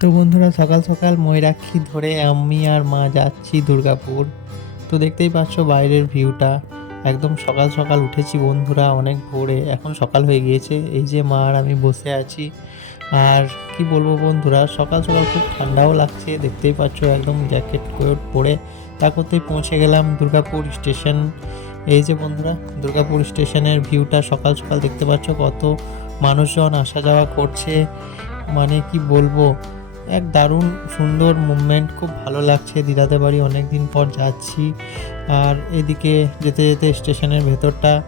তো বন্ধুরা, সকাল সকাল ময়ূরাক্ষী ধরে আমি আর মা যাচ্ছি দুর্গাপুর। তো দেখতেই পাচ্ছ বাইরের ভিউটা। একদম সকাল সকাল উঠেছি বন্ধুরা, অনেক ভোরে। এখন সকাল হয়ে গিয়েছে, এই যে মা আর আমি বসে আছি। আর কি বলব বন্ধুরা, সকাল সকাল খুব ঠান্ডাও লাগছে, দেখতেই পাচ্ছ একদম জ্যাকেট কোট পরে। তা করতেই পৌঁছে গেলাম? দুর্গাপুর স্টেশন। এই যে বন্ধুরা, দুর্গাপুর স্টেশনের ভিউটা সকাল সকাল দেখতে পাচ্ছ কত মানুষজন আসা যাওয়া করছে মানে কি বলব? এক দারুণ সুন্দর মুভমেন্ট খুব ভালো লাগছে। দিদাতে বাড়ি অনেক দিন পর যাচ্ছি। আর এদিকে যেতে যেতে স্টেশনের ভেতরটা,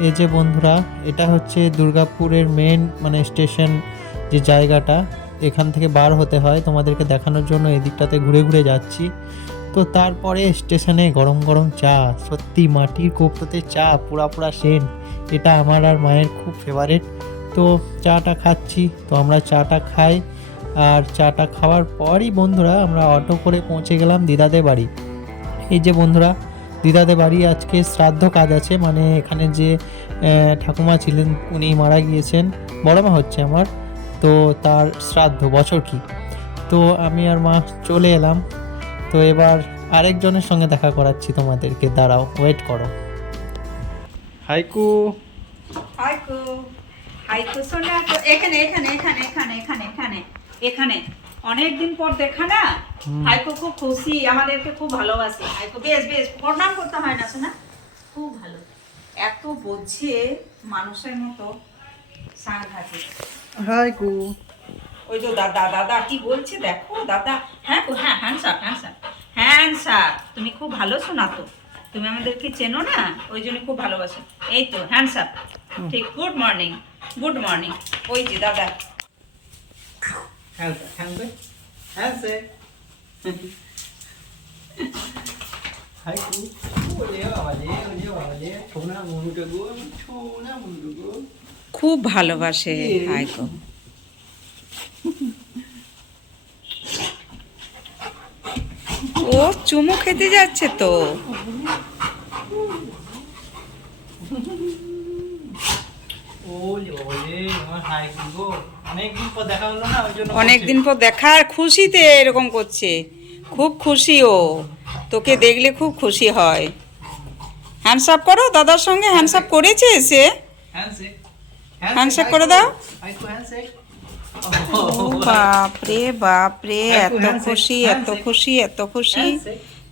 এই যে বন্ধুরা, এটা হচ্ছে দুর্গাপুরের মেন মানে স্টেশন যে জায়গাটা, এখান থেকে বার হতে হয়। তোমাদেরকে দেখানোর জন্য এদিকটাতে ঘুরে ঘুরে যাচ্ছি। তো তারপরে স্টেশনে গরম গরম চা, সত্যি মাটির কোপড়োতে চা, পুরা পুরা সেন এটা আমার আর মায়ের খুব ফেভারিট তো চাটা খাচ্ছি। তো আমরা চাটা খাই। আর চাটা খাওয়ার পরই বন্ধুরা আমরা অটো করে পৌঁছে গেলাম দিদাদের বাড়ি। এই যে বন্ধুরা দিদাদের বাড়ি আজকে শ্রাদ্ধ কাজ আছে। মানে এখানে যে ঠাকুমা ছিলেন উনি মারা গিয়েছেন। বড় মা হচ্ছে আমার। তো তার শ্রাদ্ধ বছর কি? তো আমি আর মা চলে এলাম। তো এবার আরেকজনের সঙ্গে দেখা করাচ্ছি তোমাদেরকে। দাঁড়াও ওয়েট করো। হাইকু। হাইকো। সোনা তো এখানে এখানে এখানে এখানে এখানে এখানে এখানে। অনেকদিন পর দেখা না। হাইকো খুব খুশি আমাদেরকে খুব ভালোবাসে। হাইকো বেশ বেশ প্রণাম করতে হয় না শোনা খুব ভালো। এত বোঝে মানুষের মতো সাংঘাতিক। হাইকু ওই তো দাদা দাদা কি বলছে দেখো দাদা। হ্যাঁ হ্যাঁ হ্যান্ডসাপ হ্যান্ডসাপ হ্যান্ডসাপ তুমি খুব ভালো শোনা তো। তুমি আমাদেরকে চেনো না? ওই জন্য খুব ভালোবাসো। এই তো হ্যান্ডসাপ ঠিক গুড মর্নিং। গুড মর্নিং ওই যে দাদা। হ্যাঁ হ্যাঁ হ্যাঁ খুব ভালোবাসে হাইকো ও চুমু খেতে যাচ্ছে তো ওলে ওলে আমার হাইকু গো অনেকদিন পর দেখা খুশিতে এরকম করছে। খুব খুশি ও। তোকে দেখলে খুব খুশি হয়। হ্যান্ডসাপ করো দাদার সঙ্গে হ্যান্ডসাপ করেছে সে? হ্যান্ডশেক করে দাও। বাপরে বাপরে এত খুশি এত খুশি এত খুশি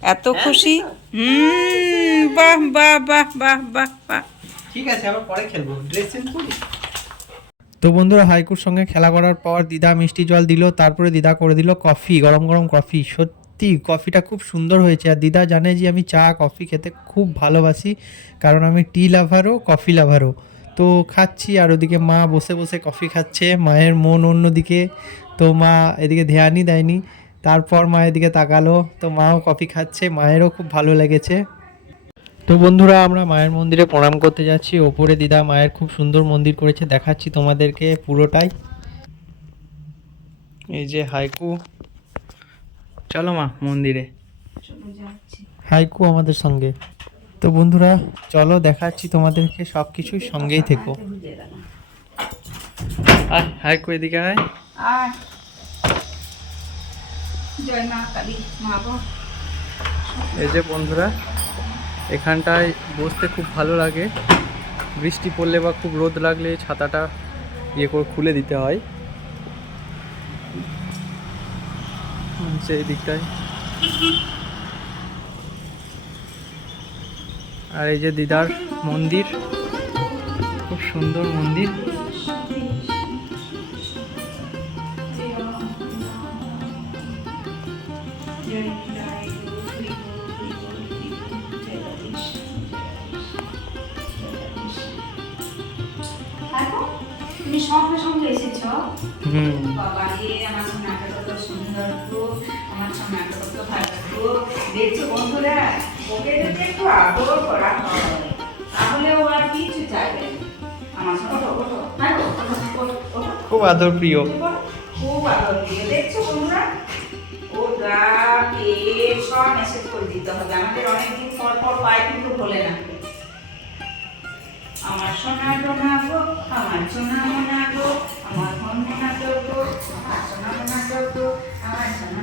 এত খুশি। হুম বাহ বাহ বাহ বাহ বাহ বাহ। ঠিক আছে, আবার পরে খেলব। ড্রেস চেঞ্জ করি? তো বন্ধুরা, হাইকুর সঙ্গে খেলা করার পর দিদা মিষ্টি জল দিল, তারপরে দিদা করে দিল কফি, গরম গরম কফি। সত্যি, কফিটা খুব সুন্দর হয়েছে। আর দিদা জানে যে আমি চা, কফি খেতে খুব ভালোবাসি, কারণ আমি টি লাভারও, কফি লাভারও। তো খাচ্ছি, আর ওদিকে মা বসে বসে কফি খাচ্ছে। মায়ের মন অন্যদিকে। তো মা এদিকে ধ্যানই দেয়নি। তারপর মা এদিকে তাকালো। তো মাও কফি খাচ্ছে। মায়েরও খুব ভালো লেগেছে। তো বন্ধুরা আমরা মায়ের মন্দিরে প্রণাম করতে যাচ্ছি। ওপরে দিদা মায়ের খুব সুন্দর মন্দির করেছে দেখাচ্ছি তোমাদেরকে পুরোটাই। এই যে হাইকু। চলো মা মন্দিরে। হাইকু আমাদের সঙ্গে। তো বন্ধুরা চলো দেখাচ্ছি তোমাদেরকে সব কিছুই সঙ্গেই থেকো। আয় হাইকু এদিকে আয়। জয় মা কালী মা এই যে বন্ধুরা এখানটায় বসতে খুব ভালো লাগে। বৃষ্টি পড়লে বা খুব রোদ লাগলে ছাতাটা ইয়ে করে খুলে দিতে হয়। সেই দিকটায়। আর এই যে দিদার মন্দির, খুব সুন্দর মন্দির। সুন্দর আমার ভালো দেখছ বন্ধুরা ওকে যদি একটু আদর করা হয় তাহলে ও আর কিছু চাইবে আমার ওঠো ওঠো। হ্যাঁ খুব আদর প্রিয় খুব আদর দিয়ে দেখছ বন্ধুরা ও গা কে সব মেসেজ করে দিতে হবে। আমাদের অনেকদিন পর পর পায় কিন্তু ভোলে না। আমার সোনা সোনা গো আমার সোনা মোনা গো। আমার আমার সোনা আমার সোনা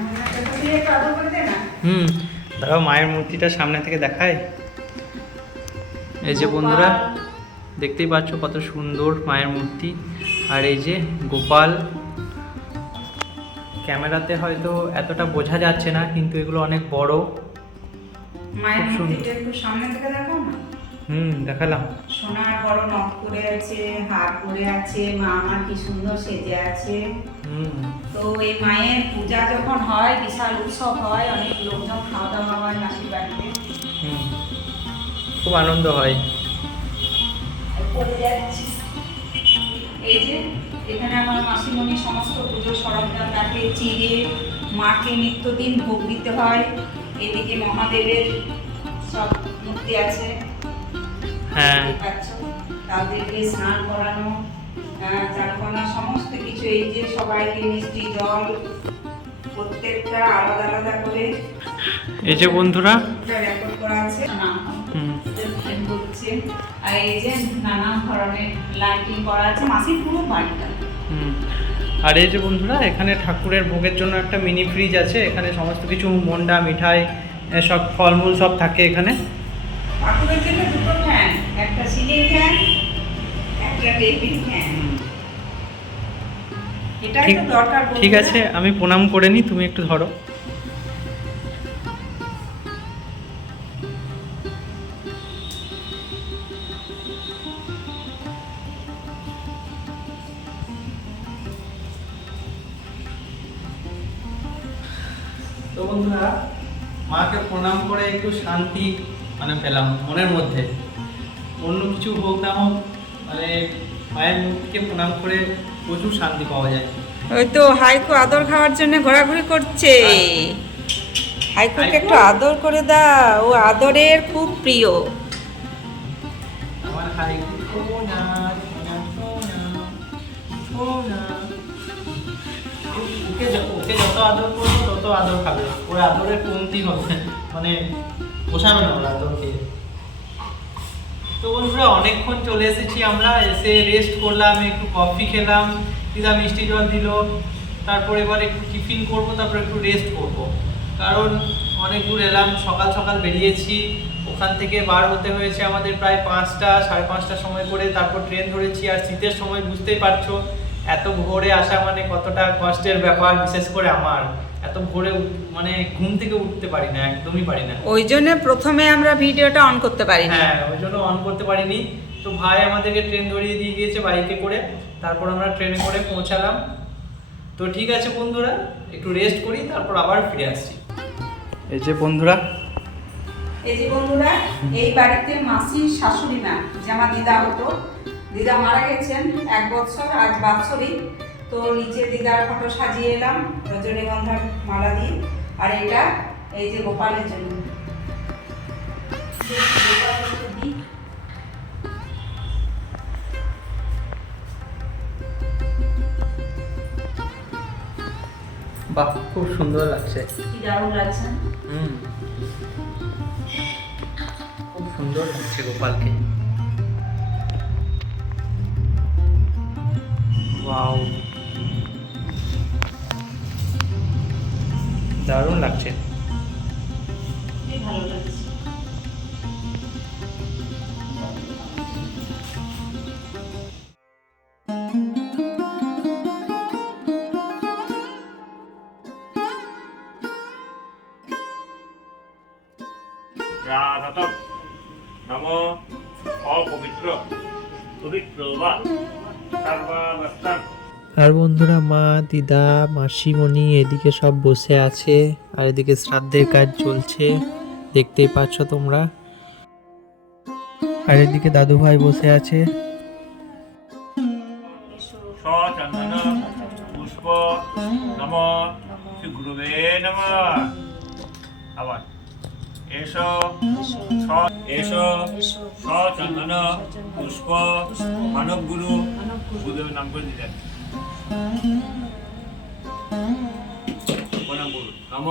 দিয়ে একটু আদর করে দে না? হুম দাঁড়াও মায়ের মূর্তিটা সামনে থেকে দেখায় এই যে বন্ধুরা দেখতেই পাচ্ছ কত সুন্দর মায়ের মূর্তি। আর এই যে গোপাল ক্যামেরাতে হয়তো এতটা বোঝা যাচ্ছে না কিন্তু এগুলো অনেক বড়। মায়ের। মূর্তিটা একটু সামনে থেকে দেখো না? হুম দেখালাম। সোনার বড় নখ করে আছে হাত পরে আছে মা আমার কি সুন্দর সেজে আছে। তো এই মায়ের পূজা যখন হয় বিশাল উৎসব হয় অনেক লোকজন খাওয়া দাওয়া হয় মাসির বাড়িতে। খুব আনন্দ হয়। এই যে এখানে আমার মাসিমণি সমস্ত পুজোর সরঞ্জাম রাখে চিড়ে মাকে নিত্যদিন ভোগ দিতে হয়। এদিকে মহাদেবের সব মূর্তি আছে। হ্যাঁ। তাদেরকে স্নান করানো আহ, চান করানো সমস্ত কিছু এই যে সবাইকে মিষ্টি জল প্রত্যেকটা আলাদা আলাদা করে এই যে বন্ধুরা। রেকর্ড করা আছে। নাম হুম। আর এই যে নানান ধরনের লাইটিং করা আছে মাসির পুরো বাড়িটা। হুম। আর এই যে বন্ধুরা এখানে ঠাকুরের ভোগের জন্য একটা মিনি ফ্রিজ আছে। এখানে সমস্ত কিছু মন্ডা মিঠাই সব ফলমূল সব থাকে এখানে। ঠাকুরের জন্য দুটো একটা সিলিং ফ্যান একটা টেবিল ফ্যান। এটাই ঠিক তো দরকার ঠিক আছে আমি প্রণাম করে নিই তুমি একটু ধরো। তো বন্ধুরা মাকে প্রণাম করে একটু শান্তি মানে পেলাম মনের মধ্যে। অন্য কিছু হোক না হোক মানে মায়ের মুখকে প্রণাম করে প্রচুর শান্তি পাওয়া যায়। ওই তো হাইকু আদর খাওয়ার জন্য ঘোরাঘুরি করছে। হাইকুকে একটু আদর করে দাও ও আদরের খুব প্রিয়। আমার হাই সোনা সোনা সোনা সোনা। ওকে ওকে যত আদর করব তত আদর খাবে। ওর আদরের কমতি হবে। মানে পোষাবে না ওর আদর খেয়ে তো বন্ধুরা, অনেকক্ষণ চলে এসেছি আমরা। এসে রেস্ট করলাম, একটু কফি খেলাম, দিদা মিষ্টি জল দিল, তারপর এবার একটু টিফিন করব, তারপর একটু রেস্ট করব। কারণ অনেক দূর এলাম, সকাল সকাল বেরিয়েছি। ওখান থেকে বার হতে হয়েছে আমাদের প্রায় পাঁচটা, সাড়ে পাঁচটার সময় করে। তারপর ট্রেন ধরেছি, আর শীতের সময় বুঝতেই পারছ, এত ভোরে আসা মানে কতটা কষ্টের ব্যাপার, বিশেষ করে আমার। এত ভোরে মানে ঘুম থেকে উঠতে পারি না একদমই পারি না। ওই জন্য প্রথমে আমরা ভিডিওটা অন করতে পারি হ্যাঁ ওই জন্য অন করতে পারিনি। তো ভাই আমাদেরকে ট্রেন ধরিয়ে দিয়ে গিয়েছে বাইকে করে। তারপর আমরা ট্রেনে করে পৌঁছালাম। তো ঠিক আছে বন্ধুরা একটু রেস্ট করি তারপর আবার ফিরে আসছি। এই যে বন্ধুরা। এই যে বন্ধুরা এই বাড়িতে মাসির শাশুড়ি মা যে আমার দিদা হতো। দিদা মারা গেছেন এক বছর আজ বাৎসরিক। তো নিচে দিদার ফটো সাজিয়ে এলাম রজনীগন্ধার মালা দিয়ে। আর এটা এই যে গোপালের জন্য। বাহ খুব সুন্দর লাগছে। কি দারুণ লাগছে? হুম। খুব সুন্দর লাগছে গোপালকে। ওয়াও। দারুণ লাগছে। ভালো লাগছে। রাধতম নম অপবিত্র পবিত্র বা সর্বাবস্থান। আর বন্ধুরা মা, দিদা, মাসিমণি এদিকে সব বসে আছে আর এদিকে শ্রাদ্ধের কাজ চলছে, দেখতেই পাচ্ছ তোমরা। আর এদিকে দাদু ভাই বসে আছে। পুষ্প মানব গুরু গুরুদেবের নাম করে দিলেন। নম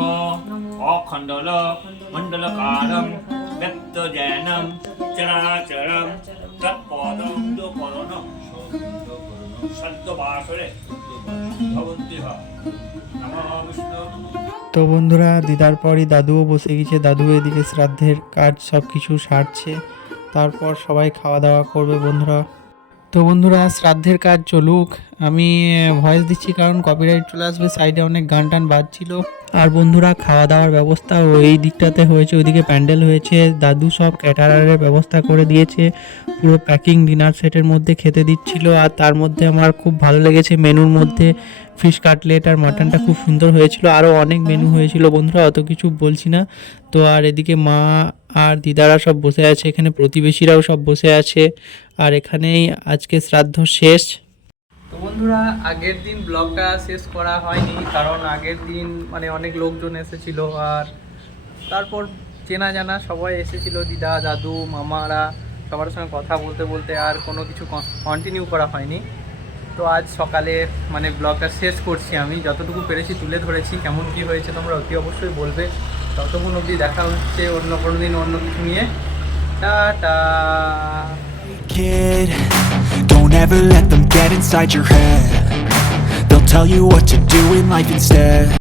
তো বন্ধুরা, দিদার পরই দাদুও বসে গেছে। দাদু এদিকে শ্রাদ্ধের কাজ সব কিছু সারছে। তারপর সবাই খাওয়া দাওয়া করবে বন্ধুরা। তো বন্ধুরা, শ্রাদ্ধের কাজ চলুক। আমি ভয়েস দিচ্ছি কারণ কপিরাইট চলে আসবে সাইডে অনেক গান টান বাজছিল। আর বন্ধুরা খাওয়া দাওয়ার ব্যবস্থা ওই দিকটাতে হয়েছে, ওইদিকে প্যান্ডেল হয়েছে, দাদু সব ক্যাটারারের ব্যবস্থা করে দিয়েছে, পুরো প্যাকিং ডিনার সেটের মধ্যে খেতে দিচ্ছিল, আর তার মধ্যে আমার খুব ভালো লেগেছে মেনুর মধ্যে ফিশ কাটলেট আর মাটনটা খুব সুন্দর হয়েছিল আরও অনেক মেনু হয়েছিল বন্ধুরা, অত কিছু বলছি না। তো আর এদিকে মা আর দিদারা সব বসে আছে, এখানে প্রতিবেশীরাও সব বসে আছে, আর এখানেই আজকে শ্রাদ্ধ শেষ। তো বন্ধুরা, আগের দিন ব্লগটা শেষ করা হয়নি, কারণ আগের দিন মানে অনেক লোকজন এসেছিল আর তারপর চেনা জানা সবাই এসেছিল, দিদা, দাদু, মামারা, সবার সঙ্গে কথা বলতে বলতে আর কোনো কিছু কন্টিনিউ করা হয়নি। তো আজ সকালে মানে ব্লগটা শেষ করছি আমি, যতটুকু পেরেছি তুলে ধরেছি, কেমন কি হয়েছে তোমরা অতি অবশ্যই বলবে। ততক্ষণ অবধি দেখা হচ্ছে অন্য কোনো দিন অন্য কিছু নিয়ে। Tata. Don't ever let them get inside your head. They'll tell you what to do in life instead.